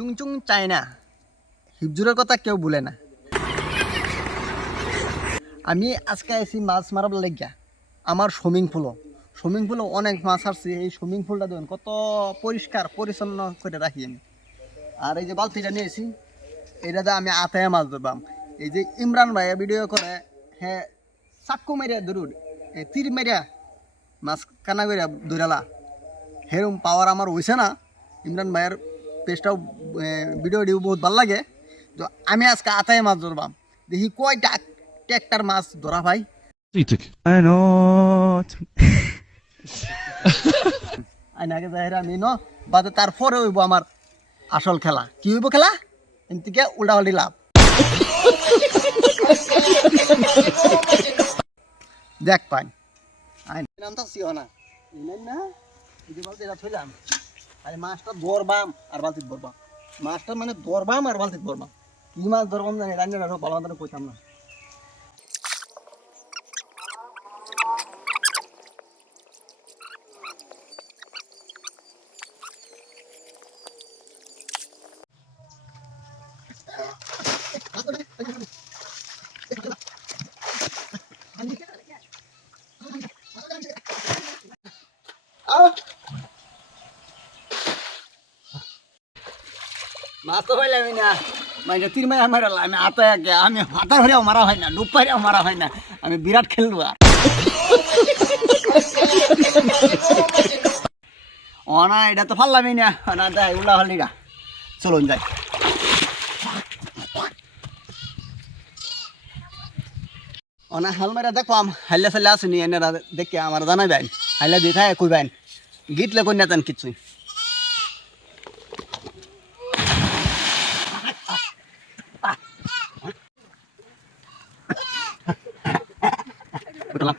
চুং চুং চায় না, হিপজুরের কথা কেউ বলে না। আমি আজকে আইছি মাছ মারার লাগিয়া আমার সুইমিং পুলও অনেক মাছ আসছে। এই সুইমিং পুলটা দেখুন কত পরিষ্কার পরিচ্ছন্ন করে রাখি আমি। আর এই যে বালতিটা নিয়েছি, এটাতে আমি আতায় মাছ ধরবাম। এই যে ইমরান ভাইয়া ভিডিও করে, হ্যাঁ চাক্কু মেরিয়া ধরুন, তীর মেরিয়া মাছ কানা করে ধরালা, সেরকম পাওয়ার আমার হয়েছে না। ইমরান ভাইয়ের পেজটাও ভিডিও বহুত ভালো লাগে। তো আমি আজকে আতায় মাছ ধরবাম, দেখি কয়টা ট্যাক্টার মাছ ধরা ভাই। আগে যাই আমি ন বাদে তারপরে হইব আমার আসল খেলা। কি হইব খেলা? এদিকে উল্টাপাল্টি লাভ। দেখ পাই না থইলাম, আরে মাছটা ধরবাম আর বালতিত ভরবাম। মাছটা মানে ধরবাম আর বালতিত ভরবাম। কি মাছ ধরবাম জানি রান্না ভালো মতো কইতাম না। মাছ তো পাইলামই না, মানে তিন মাস মারাল আমি আতায় আমি হাতার হরিয়াও মারা হয় না, ডুব পাইরাও মারা হয় না। আমি বিরাট খেলবো আর না, এটা তো পারলামই না। না যাই উল্লা হলিরা, চলুন যাই। অনা হাল মারা দেখলাম, হাইলা ফাইলা আসুনি এনারা দেখে আমার জানাবেন। হাইলা দিয়ে থাকে কইবেন, গীতলে কই না তেন কিছুই। উঠলাম।